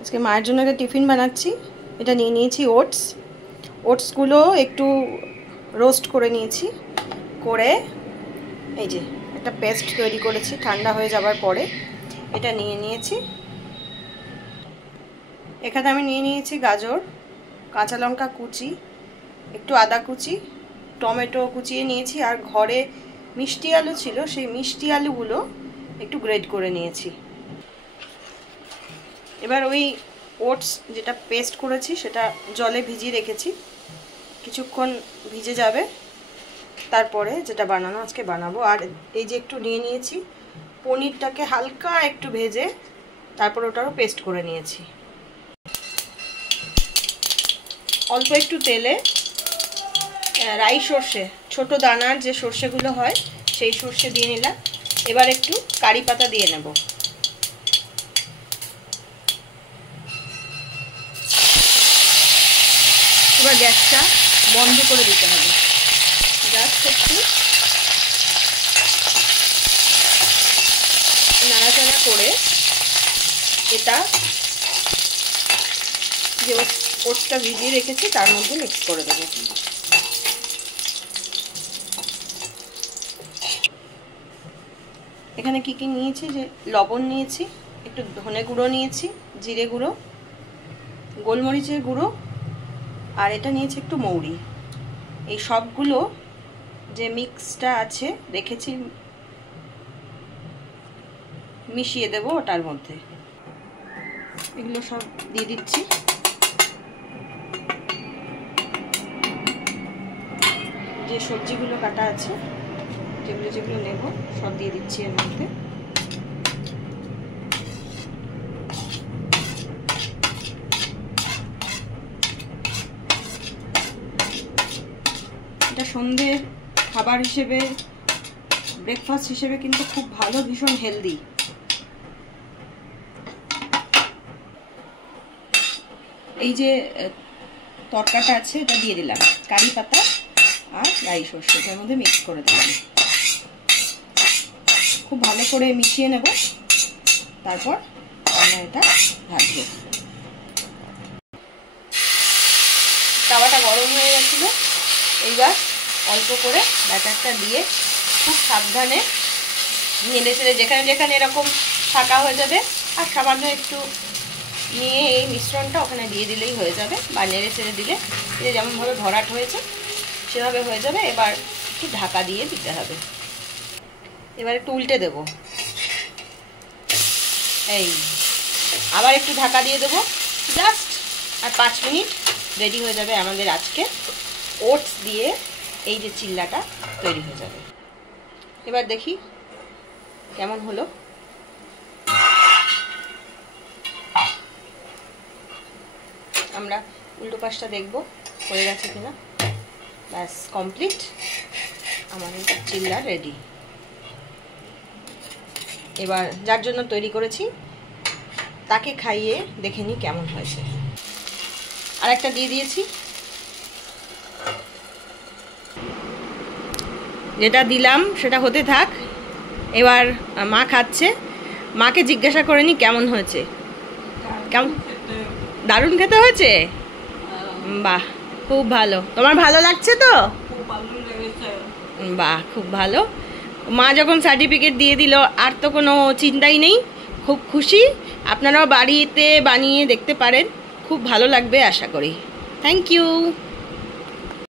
আজকে মায়ের জন্য একটা টিফিন বানাচ্ছি। এটা নিয়ে নিয়েছি ওটস। ওটসগুলো একটু রোস্ট করে নিয়েছি, করে এই যে একটা পেস্ট তৈরি করেছি ঠান্ডা হয়ে যাবার পরে। এটা নিয়ে নিয়েছি। এখানে আমি নিয়ে নিয়েছি গাজর, কাঁচা লঙ্কা কুচি, একটু আদা কুচি, টমেটো কুচিয়ে নিয়েছি, আর ঘরে মিষ্টি আলু ছিল, সেই মিষ্টি আলুগুলো একটু গ্রেড করে নিয়েছি। এবার ওই ওটস যেটা পেস্ট করেছি সেটা জলে ভিজিয়ে রেখেছি, কিছুক্ষণ ভিজে যাবে, তারপরে যেটা বানানো আজকে বানাবো। আর এই যে একটু নিয়ে নিয়েছি পনিরটাকে হালকা একটু ভেজে তারপর ওটারও পেস্ট করে নিয়েছি। অল্প একটু তেলে রাই সর্ষে, ছোট দানার যে সর্ষেগুলো হয় সেই সর্ষে দিয়ে নিলাম। এবার একটু কারি পাতা দিয়ে নেব। এবার গ্যাসটা বন্ধ করে দিতে হবে। জাস্ট একটু নাড়াচাড়া করে এটা যে ওটসটা ভিজিয়ে রেখেছি তার মধ্যে মিক্স করে দেবো। এখানে কি কি নিয়েছি, যে লবণ নিয়েছি, একটু ধনে গুঁড়ো নিয়েছি, জিরে গুঁড়ো, গোলমরিচের গুঁড়ো, আর এটা নিয়েছি একটু মৌরি। এই সবগুলো যে মিক্সটা আছে রেখেছি মিশিয়ে দেব ওটার মধ্যে। এগুলো সব দিয়ে দিচ্ছি। যে সবজিগুলো কাটা আছে, যেগুলো যেগুলো নেব সব দিয়ে দিচ্ছি এর মধ্যে। এটা সন্ধ্যের খাবার হিসেবে, ব্রেকফাস্ট হিসেবে কিন্তু খুব ভালো, ভীষণ হেলদি। এই যে তরকাটা আছে এটা দিয়ে দিলাম, কারি পাতা আর রাই সর্ষে এর মধ্যে মিক্স করে দিলাম। খুব ভালো করে মিশিয়ে নেব, তারপর আমরা এটা ভাজবো। তাওয়াটা গরম হয়ে গেছিল। এইবার অল্প করে ব্যাটারটা দিয়ে খুব সাবধানে নেড়ে চেড়ে, যেখানে যেখানে এরকম ফাঁকা হয়ে যাবে আর সামান্য একটু নিয়ে এই মিশ্রণটা ওখানে দিয়ে দিলেই হয়ে যাবে, বা নেড়ে চেড়ে দিলে এটা যেমনভাবে ভরাট হয়েছে সেভাবে হয়ে যাবে। এবার একটু ঢাকা দিয়ে দিতে হবে। এবার একটু উল্টে দেব, এই আবার একটু ঢাকা দিয়ে দেবো জাস্ট, আর 5 মিনিট রেডি হয়ে যাবে আমাদের আজকে ওটস দিয়ে এই যে চিল্লাটা তৈরি হয়ে যাবে। এবার দেখি কেমন হলো। আমরা উল্টো পাশটা দেখব হয়ে গেছে কিনা। ব্যাস কমপ্লিট, আমাদের চিল্লা রেডি। এবার যার জন্য তৈরি করেছি তাকে খাইয়ে দেখে নিই কেমন হয়েছে। আর একটা দিয়ে দিয়েছি, যেটা দিলাম সেটা হতে থাক। এবার মা খাচ্ছে, মাকে জিজ্ঞাসা করে নি কেমন হয়েছে। কেমন? দারুণ খেতে হয়েছে। বাহ, খুব ভালো। তোমার ভালো লাগছে তো? বাহ, খুব ভালো। মা যখন সার্টিফিকেট দিয়ে দিল আর তো কোনো চিন্তাই নেই, খুব খুশি। আপনারাও বাড়িতে বানিয়ে দেখতে পারেন, খুব ভালো লাগবে আশা করি। Thank you.